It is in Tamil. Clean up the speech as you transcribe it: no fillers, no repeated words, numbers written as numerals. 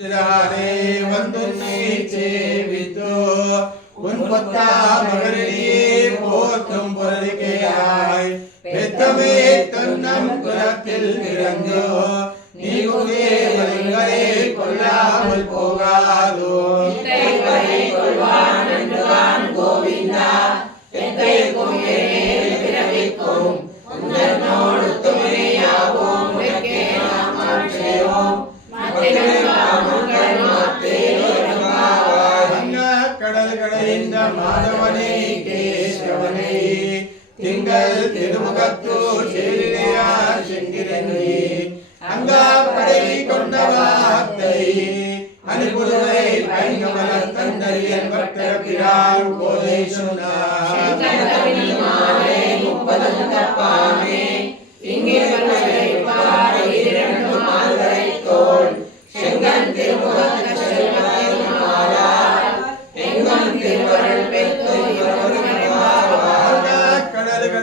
வந்துன்னை சேவித்தோ உன் பொத்தாமகளிலே போற்றும் பொருளிகையாய் பெத்தமே தன்னம் குலத்தில் பிறந்தோ நீ உங்கே வலிகளை கொள்ளாமல் போகாதோ கோவிந்தா எத்தை கோயிலில் பிறவிக்கும் உன்னோடு துணையாவோம் உனக்கே நாம் ஆட்சேவோம் கடல்களை இந்த மாதவனை கேசவனை திங்கள் திருமுகத்தூர் சேரியார் செங்கிரங்கி அங்கா படை கொண்ட வார்த்தை அனுபுரை பைங்கமல தந்தரியன் பட்டபிரான் கோதை சொன்னார் இங்கே இரண்டு மால்களை தோல் செங்கன் திருமுக